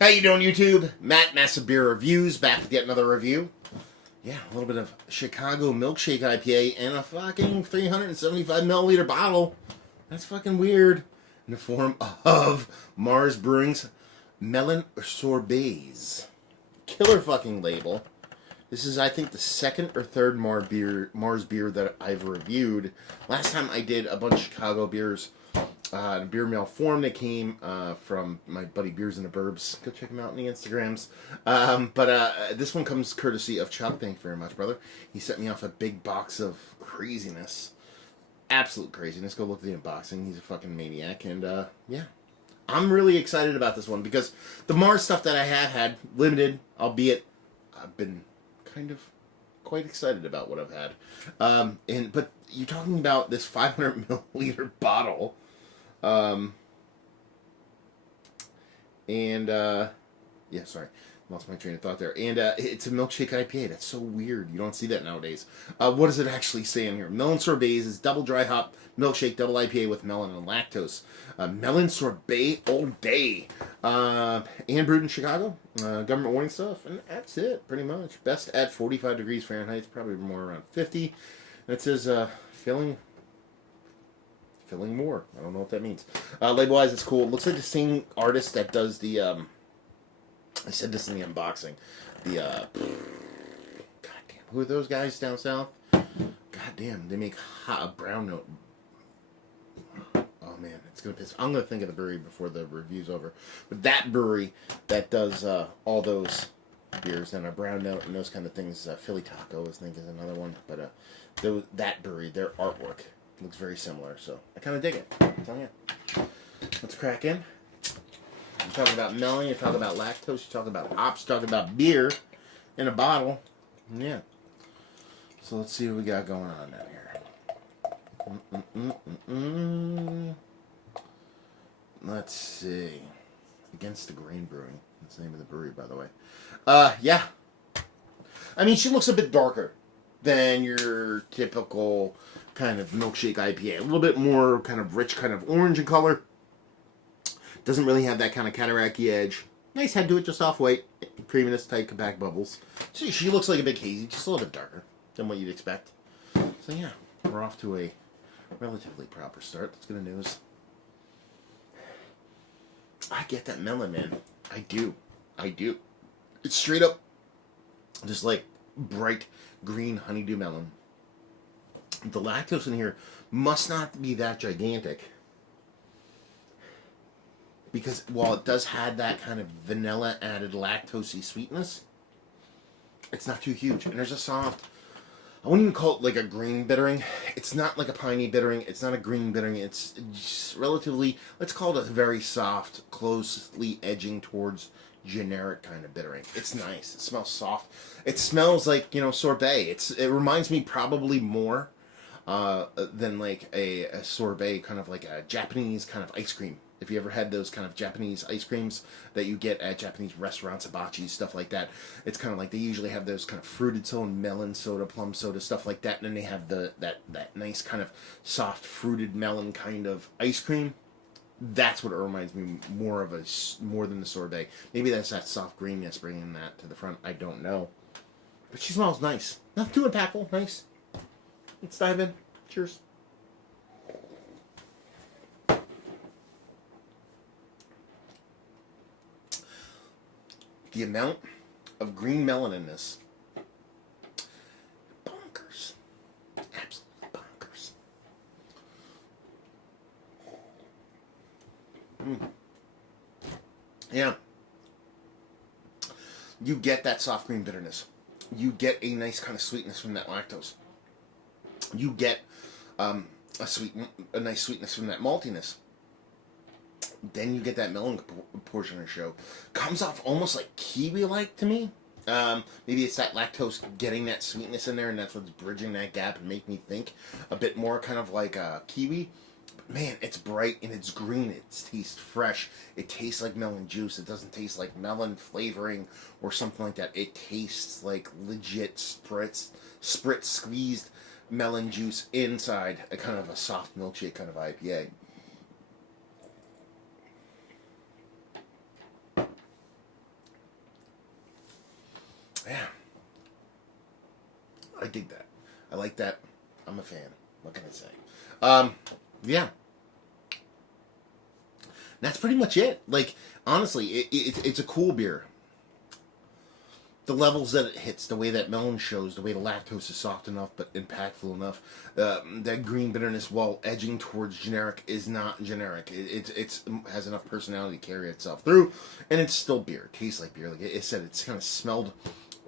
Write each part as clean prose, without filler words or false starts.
How you doing, YouTube? Matt, Massive Beer Reviews, back with yet another review. Yeah, a little bit of Chicago Milkshake IPA and a fucking 375 milliliter bottle. That's fucking weird. In the form of Marz Brewing's Melon Sorbaze. Killer fucking label. This is, I think, the second or third Marz beer that I've reviewed. Last time I did a bunch of Chicago beers. Beer mail form that came from my buddy Beers in the Burbs. Go check him out on the Instagrams. But this one comes courtesy of Chuck. Thank you very much, brother. He sent me off a big box of craziness. Absolute craziness. Go look at the unboxing. He's a fucking maniac. And yeah, I'm really excited about this one because the Marz stuff that I have had, limited, albeit I've been kind of quite excited about what I've had. But you're talking about this 500 milliliter bottle. Yeah, sorry, lost my train of thought there. And it's a milkshake IPA. That's so weird. You don't see that nowadays. What does it actually say in here? Melon Sorbaze is double dry hop milkshake, double IPA with melon and lactose. Melon sorbet all day. And brewed in Chicago. Government warning stuff, and that's it, pretty much. Best at 45 degrees Fahrenheit. Probably more around 50. And it says filling more. I don't know what that means. Label wise, it's cool. It looks like the same artist that does the. I said this in the unboxing. The. Goddamn, who are those guys down south? Goddamn, they make hot brown note. Oh man, it's gonna piss. I'm gonna think of the brewery before the review's over. But that brewery that does all those beers and a brown note and those kind of things. Philly Taco, I think, is another one. But that brewery, their artwork looks very similar, so I kind of dig it. I'm telling you. Let's crack in. You're talking about melon, you're talking about lactose, you're talking about hops, you're talking about beer in a bottle. Yeah. So let's see what we got going on down here. Let's see. Against the Grain Brewing. That's the name of the brewery, by the way. Yeah. I mean, she looks a bit darker than your typical kind of milkshake IPA. A little bit more kind of rich, kind of orange in color. Doesn't really have that kind of cataracty edge. Nice head to it, just off white. Creaminess, tight, compact bubbles. So she looks like a big hazy, just a little bit darker than what you'd expect. So yeah, we're off to a relatively proper start. Let's get a news. I get that melon, man. I do. It's straight up just like bright green honeydew melon. The lactose in here must not be that gigantic. Because while it does have that kind of vanilla added lactosey sweetness, it's not too huge. And there's a soft, I wouldn't even call it like a green bittering. It's not like a piney bittering. It's not a green bittering. It's just relatively, let's call it a very soft, closely edging towards generic kind of bittering. It's nice. It smells soft. It smells like, sorbet. It reminds me probably more than like a sorbet, kind of like a Japanese kind of ice cream. If you ever had those kind of Japanese ice creams that you get at Japanese restaurants, hibachi, stuff like that, it's kind of like they usually have those kind of fruited soda, melon soda, plum soda, stuff like that, and then they have that nice kind of soft fruited melon kind of ice cream. That's what it reminds me more than the sorbet. Maybe that's that soft greenness bringing that to the front. I don't know. But she smells nice. Not too impactful. Nice. Let's dive in. Cheers. The amount of green melon in this. Bonkers. Absolutely bonkers. Yeah. You get that soft green bitterness. You get a nice kind of sweetness from that lactose. You get a nice sweetness from that maltiness. Then you get that melon portion of the show. Comes off almost like kiwi-like to me. Maybe it's that lactose getting that sweetness in there, and that's what's bridging that gap and make me think a bit more kind of like a kiwi. But man, it's bright and it's green. It tastes fresh. It tastes like melon juice. It doesn't taste like melon flavoring or something like that. It tastes like legit spritz squeezed melon juice inside a kind of a soft milkshake kind of IPA. Yeah. I dig that. I like that. I'm a fan. What can I say? Yeah. That's pretty much it. Like, honestly, it's a cool beer. The levels that it hits, the way that Melon shows, the way the lactose is soft enough but impactful enough, that green bitterness, while edging towards generic, is not generic. It has enough personality to carry itself through, and it's still beer. It tastes like beer. Like I said, it's kind of smelled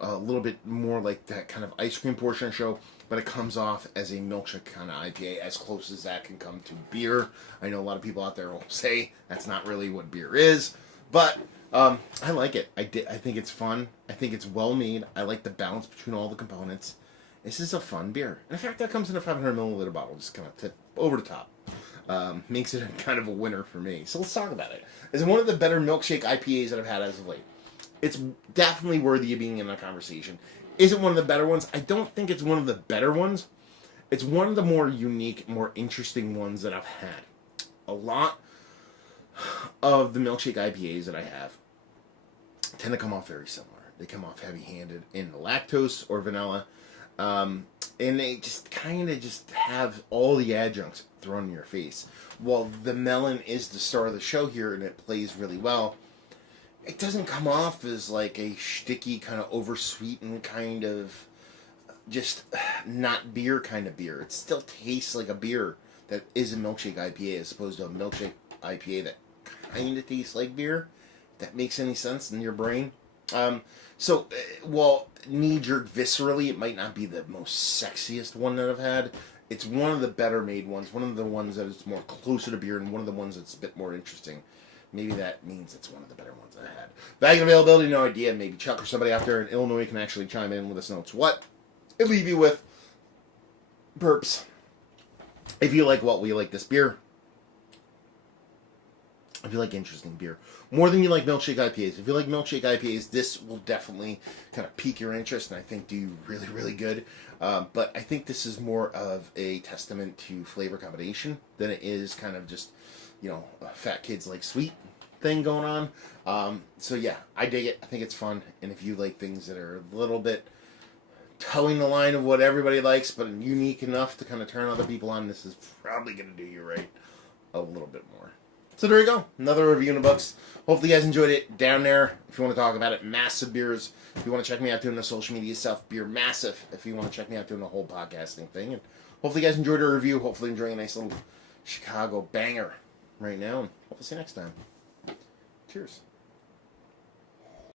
a little bit more like that kind of ice cream portion of the show, but it comes off as a milkshake kind of IPA, as close as that can come to beer. I know a lot of people out there will say that's not really what beer is, but I like it. I think it's fun. I think it's well made. I like the balance between all the components. This is a fun beer. And in fact, that comes in a 500 milliliter bottle, just kind of over the top. Makes it kind of a winner for me. So let's talk about it. It's one of the better milkshake IPAs that I've had as of late. It's definitely worthy of being in a conversation. Is it one of the better ones? I don't think it's one of the better ones. It's one of the more unique, more interesting ones that I've had. A lot of the milkshake IPAs that I have tend to come off very similar. They come off heavy-handed in the lactose or vanilla, and they just kind of just have all the adjuncts thrown in your face. While the Melon is the star of the show here and it plays really well, it doesn't come off as like a shticky, kind of oversweetened kind of just not beer kind of beer. It still tastes like a beer that is a milkshake IPA as opposed to a milkshake IPA that kind of tastes like beer. If that makes any sense in your brain. While knee-jerk viscerally, it might not be the most sexiest one that I've had. It's one of the better made ones. One of the ones that is more closer to beer, and one of the ones that's a bit more interesting. Maybe that means it's one of the better ones I had. Value and availability, no idea. Maybe Chuck or somebody out there in Illinois can actually chime in and let us know it's what. I'll leave you with burps. If you like what we like this beer, if you like interesting beer, more than you like milkshake IPAs. If you like milkshake IPAs, this will definitely kind of pique your interest and I think do you really, really good. But I think this is more of a testament to flavor combination than it is kind of just, fat kids like sweet thing going on. So yeah, I dig it. I think it's fun. And if you like things that are a little bit towing the line of what everybody likes, but unique enough to kind of turn other people on, this is probably going to do you right a little bit more. So there you go. Another review in the books. Hopefully you guys enjoyed it. Down there, if you want to talk about it, Massive Beers. If you want to check me out doing the social media stuff, Beer Massive. If you want to check me out doing the whole podcasting thing. And hopefully you guys enjoyed our review. Hopefully enjoying a nice little Chicago banger right now. And hopefully see you next time. Cheers.